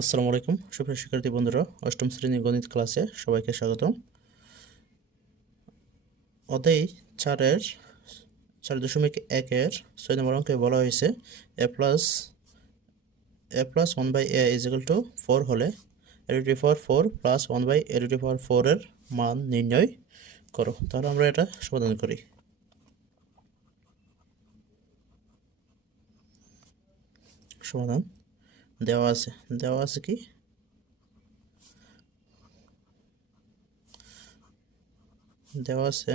আসসালামু আলাইকুম সুপ্রিয় শিক্ষার্থী বন্ধুরা, অষ্টম শ্রেণীর গণিত ক্লাসে সবাইকে স্বাগতম। অধ্যায় 4.1-এর 6 নম্বর অঙ্কে বলা হয়েছে a plus 1/a = 4 হলে a⁴ প্লাস 1/a⁴ এর মান নির্ণয় করো। তাহলে আমরা এটা সমাধান করি। সমাধান দেওয়া আছে কি দেওয়া আছে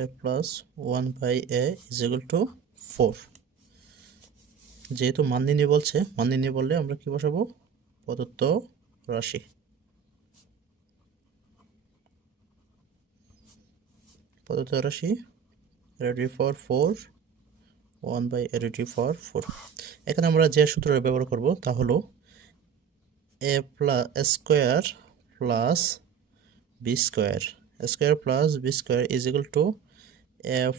a+1/a = 4। যেহেতু মান নির্ণয় বলছে, মান নির্ণয় বললে আমরা কি বসাবো? প্রদত্ত রাশি। a⁴ 1/a⁴। এখানে আমরা যে সূত্রটা ব্যবহার করব তা হলো a square plus B square a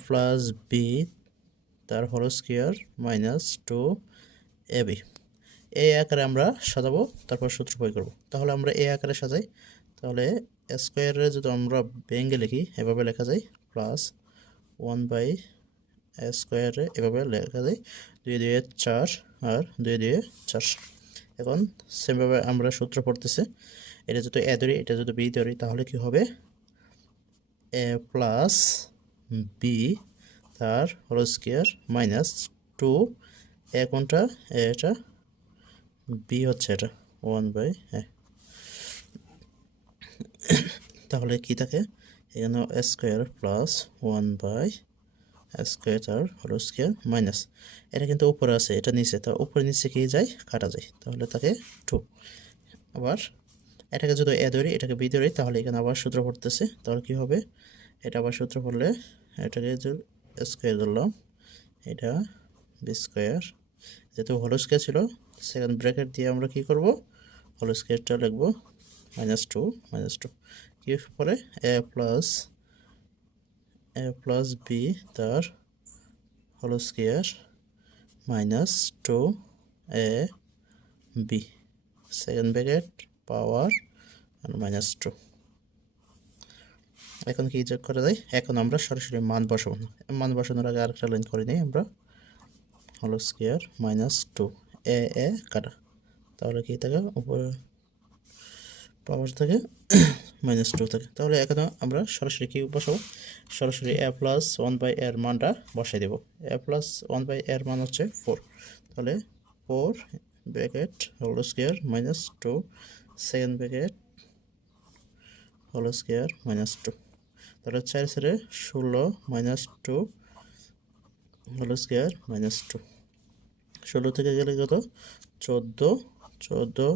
plus B তার হোল স্কয়ার মাইনাস 2ab। এই আকারে আমরা সাজাবো, তারপর সূত্র প্রয়োগ করব। তাহলে আমরা এই আকারে সাজাই। তাহলে স্কয়ারে যদি আমরা ভেঙে লিখি এভাবে লেখা যায় প্লাস 1/a স্কয়ারে এভাবে লেখা যায় 2 2 4 আর 2 2 4। এখন সেমভাবে আমরা সূত্র পড়তেছে। এটা যদি a ধরি, এটা যদি b ধরি, তাহলে কি হবে? a প্লাস বি তার হোল স্কয়ার মাইনাস 2 a কোনটা? এটা বি হচ্ছে, এটা 1/a। তাহলে কি থাকে এখানে? a square plus 1/a square তার হোল স্কয়ার মাইনাস, এটা কিন্তু উপরে আছে, এটা নিচে, তো উপরে নিচে কি যায়? কাটা যায়, তাহলে থাকে 2। আবার এটাকে যদি a ধরি, এটাকে b ধরি, তাহলে এখানে আবার সূত্র পড়তেছে। তাহলে কি হবে? এটা আবার সূত্র পড়লে এটাকে যদি স্কয়ার ধরলাম, এটা বি স্কয়ার, যেহেতু হোল স্কয়ার ছিল সেকেন্ড ব্র্যাকেট দিয়ে আমরা কি করব? হোল স্কয়ারটা লিখব -2 কি পরে a প্লাস বি তার whole square minus 2ab second bracket power -2। এখন কি যোগ করা যায়? এখন আমরা সরাসরি মান বসাবো না, মান বসানোর আগে আরেকটা লাইন করে নিই আমরা। হোল স্কয়ার মাইনাস 2 a কাটা, তাহলে কি থাকে? উপরে পাওয়ার থাকে -2 থাকে। তাহলে এখানে আমরা সরাসরি কি বসাবো? সরাসরি a প্লাস 1/a এর মানটা বসাই দেব। a প্লাস 1/a এর মান হচ্ছে 4। তাহলে 4 bracket whole square minus 2 second bracket whole square minus 2। তাহলে 4 × 16 মাইনাস 2 হোল স্কয়ার মাইনাস 2। 16 থেকে গেলে কত? 14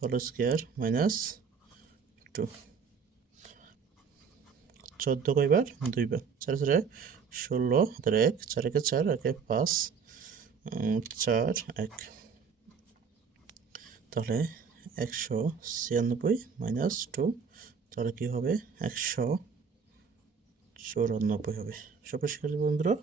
হোল স্কয়ার মাইনাস 2। 14 কয়বার? 2 বার। 4 × 16 হাতের 1, 4 একে 4, 1 এ 5, 4 1। তাহলে 196 মাইনাস 2, তাহলে কি হবে? 194 হবে। সুপ্রিয় শিক্ষার্থী বন্ধুরা,